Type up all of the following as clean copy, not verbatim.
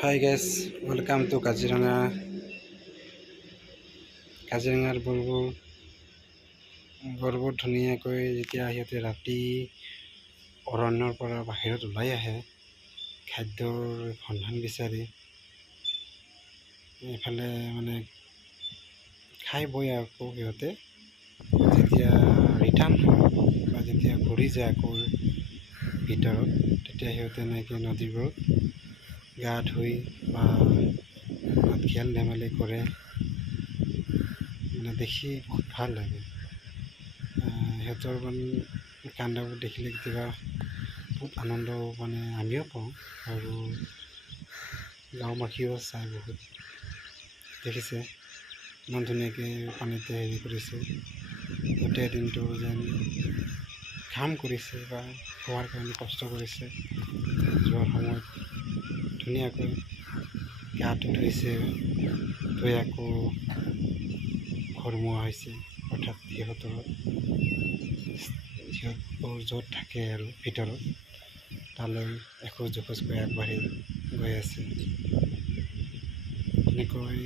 Hi guys, welcome to Kaziranga. কাজিৰঙাৰ গড়বোৰ ধুনীয়াকৈ যেতিয়া সিহঁতে ৰাতি অৰণ্যৰ পৰা বাহিৰত ওলাই আহে খাদ্যৰ সন্ধান বিচাৰি, এইফালে মানে খাই বৈ আকৌ সিহঁতে যেতিয়া ৰিটাৰ্ণ হয় বা যেতিয়া ঘূৰি যায় আকৌ ভিতৰত, তেতিয়া সিহঁতে এনেকৈ নদীবোৰত গা ধুই বা খেল ধেমালি কৰে। মানে দেখি বহুত ভাল লাগে। সিহঁতৰ মানে কাণ্ডবোৰ দেখিলে কেতিয়াবা বহুত আনন্দ মানে আমিও পাওঁ, আৰু গাঁওবাসীও চাই বহুত দেখিছে ইমান ধুনীয়াকৈ পানীতে হেৰি কৰিছে, গোটেই দিনটো যেন কাম কৰিছে বা খোৱাৰ কাৰণে কষ্ট কৰিছে। যোৱাৰ সময়ত ধুনীয়াকৈ গাটো ধুইছে, ধুই আকৌ ঘৰমুৱা হৈছে। অৰ্থাৎ সিহঁতৰ য'ত থাকে আৰু ভিতৰত, তালৈ এখোজ দুখোজকৈ আগবাঢ়ি গৈ আছে। এনেকৈ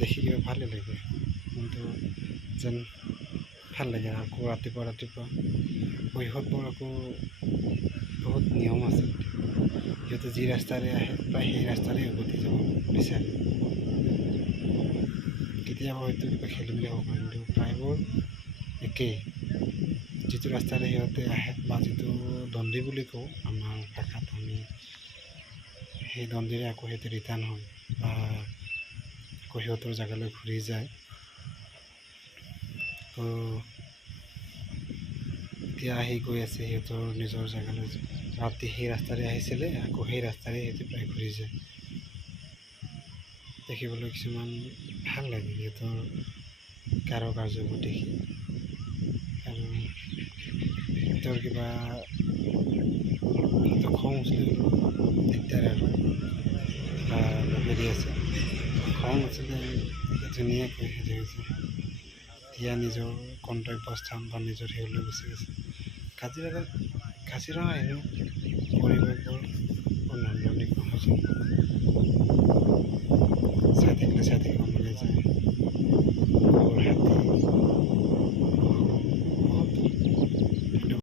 দেখি কিবা ভালেই লাগে, কিন্তু যেন ভাল লাগে। আকৌ ৰাতিপুৱা শৈশৱবোৰ আকৌ বহুত নিয়ম আছে। সিহঁতে যি ৰাস্তাৰে আহে প্ৰায় সেই ৰাস্তাৰে উভতি যাব বিচাৰে। কেতিয়াবা হয়তো কিবা খেলি মেলি হ'ব পাৰে, কিন্তু প্ৰায়বোৰ একেই। যিটো ৰাস্তাৰে সিহঁতে আহে বা যিটো দণ্ডি বুলি কওঁ আমাৰ ভাষাত, আমি সেই দণ্ডিৰে আকৌ সিহঁতে ৰিটাৰ্ণ হয় বা আকৌ সিহঁতৰ জেগালৈ ঘূৰি যায়। এতিয়া আহি গৈ আছে সিহঁতৰ নিজৰ জেগালৈ। ৰাতি সেই ৰাস্তাৰে আহিছিলে, আকৌ সেই ৰাস্তাৰে সিহঁতে প্ৰায় ঘূৰি যায়। দেখিবলৈ কিছুমান ভাল লাগে সিহঁতৰ কাৰ্যবোৰ দেখি। আৰু সিহঁতৰ কিবা খং উঠিলে দিগদাৰ আৰু বা লগেৰি আছে, খং উঠিলে ধুনীয়াকৈ হেৰি হৈছে, এতিয়া নিজৰ গন্তব্যস্থান বা নিজৰ হেৰিলৈ গুচি গৈছে। কাজিৰঙা এনেও